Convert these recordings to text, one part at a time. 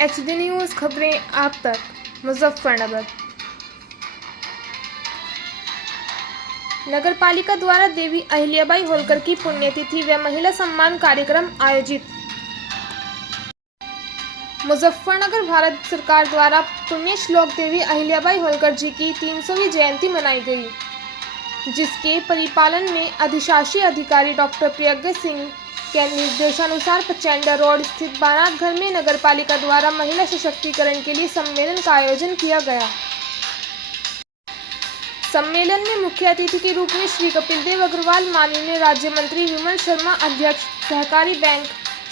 HD news खबरें आप तक। मुजफ्फरनगर नगर पालिका द्वारा देवी अहिल्याबाई होलकर की पुण्यतिथि व महिला सम्मान कार्यक्रम आयोजित। मुजफ्फरनगर भारत सरकार द्वारा पुण्य श्लोक देवी अहिल्याबाई होलकर जी की 300वीं जयंती मनाई गई, जिसके परिपालन में अधिशासी अधिकारी डॉक्टर प्रियज्ञ सिंह के निर्देशानुसार पचैंडा रोड स्थित बारात घर में नगर पालिका द्वारा महिला सशक्तिकरण के लिए सम्मेलन का आयोजन किया गया। सम्मेलन में मुख्य अतिथि के रूप में श्री कपिल देव अग्रवाल, माननीय राज्य मंत्री विमल शर्मा अध्यक्ष सहकारी बैंक,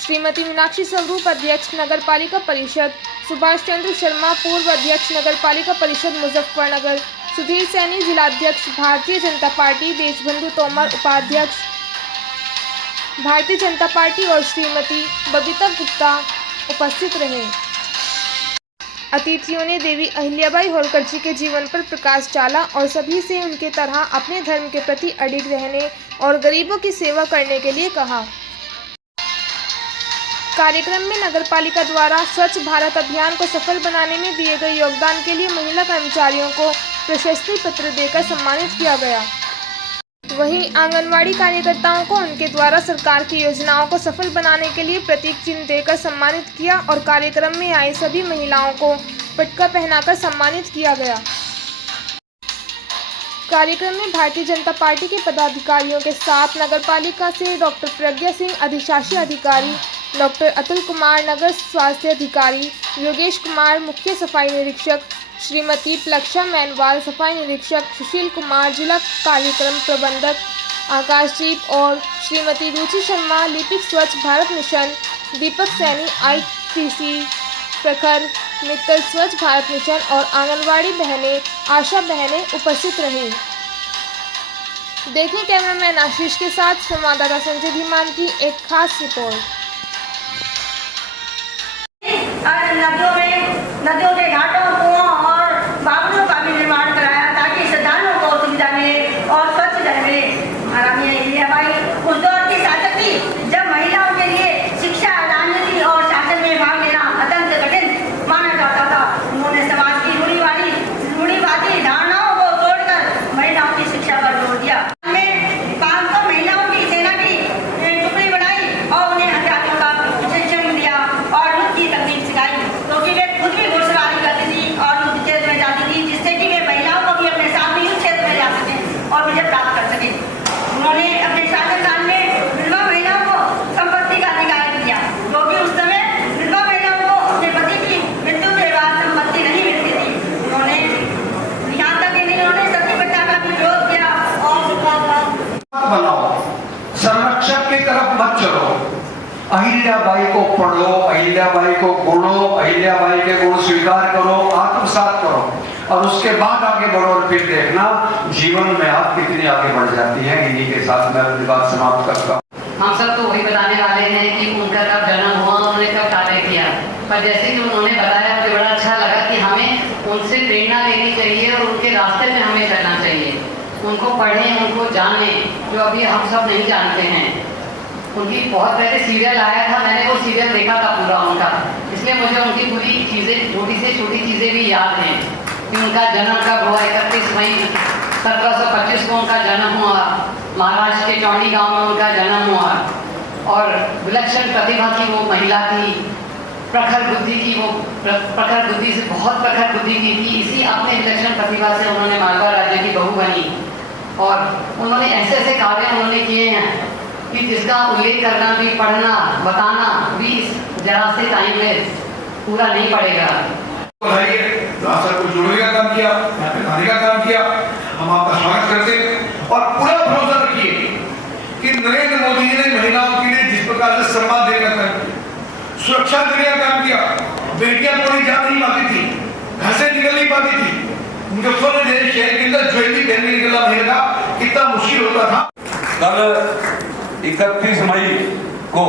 श्रीमती मीनाक्षी स्वरूप अध्यक्ष नगर पालिका परिषद, सुभाष चंद्र शर्मा पूर्व अध्यक्ष नगर पालिका परिषद मुजफ्फरनगर, सुधीर सैनी जिलाध्यक्ष भारतीय जनता पार्टी, देशबंधु तोमर उपाध्यक्ष भारतीय जनता पार्टी और श्रीमती बबीता गुप्ता उपस्थित रहे। अतिथियों ने देवी अहिल्याबाई होलकर जी के जीवन पर प्रकाश डाला और सभी से उनके तरह अपने धर्म के प्रति अडिग रहने और गरीबों की सेवा करने के लिए कहा। कार्यक्रम में नगर पालिका द्वारा स्वच्छ भारत अभियान को सफल बनाने में दिए गए योगदान के लिए महिला कर्मचारियों को प्रशस्ति पत्र देकर सम्मानित किया गया। वहीं आंगनवाड़ी कार्यकर्ताओं को उनके द्वारा सरकार की योजनाओं को सफल बनाने के लिए प्रतीक चिन्ह देकर सम्मानित किया और कार्यक्रम में आई सभी महिलाओं को पटका पहनाकर सम्मानित किया गया। कार्यक्रम में भारतीय जनता पार्टी के पदाधिकारियों के साथ नगर पालिका से डॉक्टर प्रज्ञा सिंह अधिशासी अधिकारी, डॉक्टर अतुल कुमार नगर स्वास्थ्य अधिकारी, योगेश कुमार मुख्य सफाई निरीक्षक, श्रीमती प्लक्षा मैनवाल सफाई निरीक्षक, सुशील कुमार जिला कार्यक्रम प्रबंधक, आकाशदीप और श्रीमती रुचि शर्मा लिपिक स्वच्छ भारत मिशन, दीपक सैनी ITC प्रखर मित्तल स्वच्छ भारत मिशन और आंगनवाड़ी बहनें, आशा बहनें उपस्थित रहीं। देखें कैमरामैन आशीष के साथ संवाददाता संजय धीमान की एक खास रिपोर्ट। नदियों के घाटों, कुओं और बावड़ियों का भी निर्माण कराया ताकि श्रद्धालुओं को सुविधा मिले और स्वच्छ जल मिले। महारानी अहिल्याबाई उस दौर की शासक थी जब महिलाओं के लिए शिक्षा, राजनीति और शासन में भाग लेना अत्यंत कठिन माना जाता था। उन्होंने समाज की रूढ़िवादी धारणाओं को तोड़कर महिलाओं की शिक्षा पर जोर दिया। 500 महिलाओं की सेना की टुकड़ी बनाई और उन्हें हथियारों का प्रशिक्षण दिया और युद्ध की तकनीक सिखाई, क्योंकि वे खुद भी घुड़सवारी करती थी और युद्ध क्षेत्र में जाती थी, जिससे कि वे महिलाओं को भी अपने साथ युद्ध क्षेत्र में जा सकें और विजय प्राप्त कर सकें। उन्होंने अपने शासनकाल में विधवा महिलाओं को संपत्ति का अधिकार दिया, क्योंकि उस समय विधवा महिलाओं को अपने पति की मृत्यु के बाद संपत्ति नहीं मिलती थी। उन्होंने यहाँ तक इन्होंने सती प्रथा का भी विरोध किया और संरक्षक की तरफ मत चलो। अहिल्याबाई को पढ़ो, अहिल्याबाई को गुणो, अहिल्याबाई के गुण स्वीकार करो, आत्मसात करो और उसके बाद आगे बढ़ो और फिर देखना जीवन में आप कितनी आगे बढ़ जाती हैं। इन्हीं के साथ मैं अपनी बात समाप्त करता हूँ। हम सब तो वही बताने वाले हैं कि उनका कब जन्म हुआ, उन्होंने कब कार्य किया, पर जैसे कि उन्होंने बताया मुझे बड़ा अच्छा लगा कि हमें उनसे प्रेरणा लेनी चाहिए और उनके रास्ते में हमें चलना चाहिए। उनको पढ़ें, उनको जानें जो अभी हम सब नहीं जानते हैं। उनकी बहुत पहले सीरियल आया था, मैंने वो सीरियल देखा था पूरा उनका, इसलिए मुझे उनकी पूरी चीज़ें, छोटी से छोटी चीज़ें भी याद हैं कि उनका जन्म कब हुआ। 31 मई 1725 को उनका जन्म हुआ। महाराष्ट्र के चौड़ी गांव में उनका जन्म हुआ और विलक्षण प्रतिभा की वो महिला थी, प्रखर बुद्धि की वो प्रखर बुद्धि से बहुत प्रखर बुद्धि की थी। इसी अपने विलक्षण प्रतिभा से उन्होंने मालवा राज्य की बहू बनी और उन्होंने ऐसे ऐसे कार्य उन्होंने किए हैं कि जिसका उल्लेख करना भी, पढ़ना, बताना भी जरा से टाइम में पूरा नहीं पड़ेगा। सर को जोड़ने का काम किया, बनाने का काम किया, हम आपका स्वागत करते हैं और पूरा भरोसा रखिए कि नरेंद्र मोदी जी ने महिलाओं के लिए जिस प्रकार से सम्मान देने का काम किया, सुरक्षा देने का काम किया, बेटियां पूरी जा नहीं पाती थी, घर से निकल नहीं पाती थी, मुजफ्फरनगर शहर के अंदर ज्वेलरी पहनने निकलना महीने का कितना मुश्किल होता था। कल 31 मई को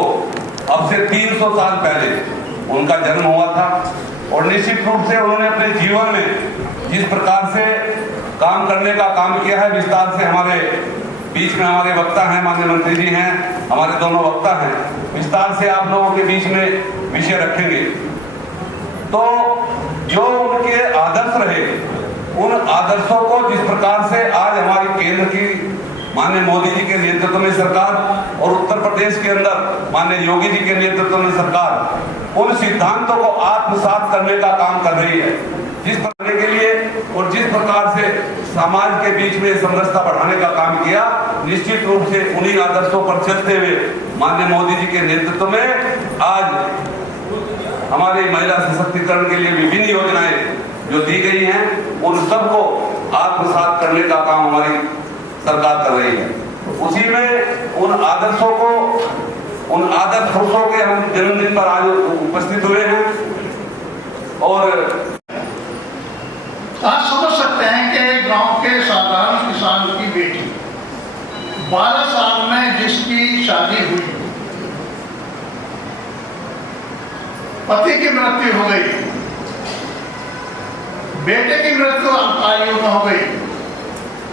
अब से 300 साल पहले उनका जन्म हुआ था और निश्चित रूप से उन्होंने अपने जीवन में जिस प्रकार से काम करने का काम किया है, विस्तार से हमारे बीच में हमारे वक्ता हैं, माननीय मंत्री जी हैं, हमारे दोनों वक्ता हैं, विस्तार से आप लोगों के बीच में विषय रखेंगे। तो जो उनके आदर्श रहे, उन आदर्शों को जिस प्रकार से आज हमारी केंद्र की माननीय मोदी जी के नेतृत्व में सरकार और उत्तर प्रदेश के अंदर माननीय योगी जी के नेतृत्व में सरकार उन सिद्धांतों को आत्मसात करने का काम कर रही है, जिस करने के लिए और जिस प्रकार से समाज के बीच में समरसता बढ़ाने का काम किया, निश्चित रूप से उन्हीं आदर्शों पर चलते हुए माननीय मोदी जी के नेतृत्व में आज हमारे महिला सशक्तिकरण के लिए विभिन्न योजनाएं जो दी गई हैं, उन सबको आत्मसात करने का काम हमारी सरकार कर रही है। उसी में उन आदर्शों को, उन आदर्श पुरुषों के हम जन्मदिन पर आज उपस्थित हुए हैं और आप समझ सकते हैं कि गांव के साधारण किसान की बेटी 12 साल में जिसकी शादी हुई, पति की मृत्यु हो गई, बेटे की मृत्यु अल्पायु में हो गई,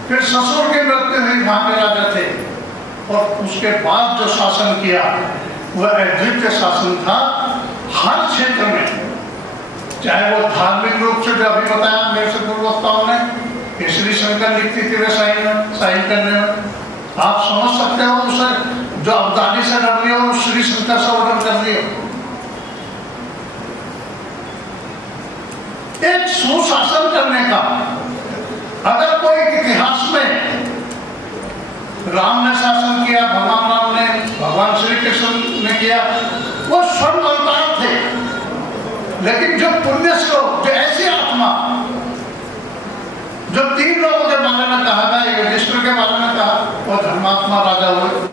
फिर ससुर की मृत्यु हुई, वहां के राजा थे, और उसके बाद जो शासन किया वह अद्वितीय शासन था। हर क्षेत्र में, चाहे वो धार्मिक रूप से, जो अभी बताया मेरे से पूर्व वक्ताओं ने, श्री शंकर लिखती थी वे साइन करने में, आप समझ सकते हो उसे जो अब्दाली से डर लिया और श्री शंकर से ऑर्डर कर लिया। एक सुशासन करने का अगर कोई इतिहास में राम ने शासन किया, भगवान राम ने, भगवान श्री कृष्ण ने किया, वो स्वर्ण अवतार थे, लेकिन जो पुण्य श्लोक, जो ऐसी आत्मा जो 3 लोगों के बारे में कहा गया, युधिष्ठिर के बारे में कहा, वो धर्मात्मा राजा हुए।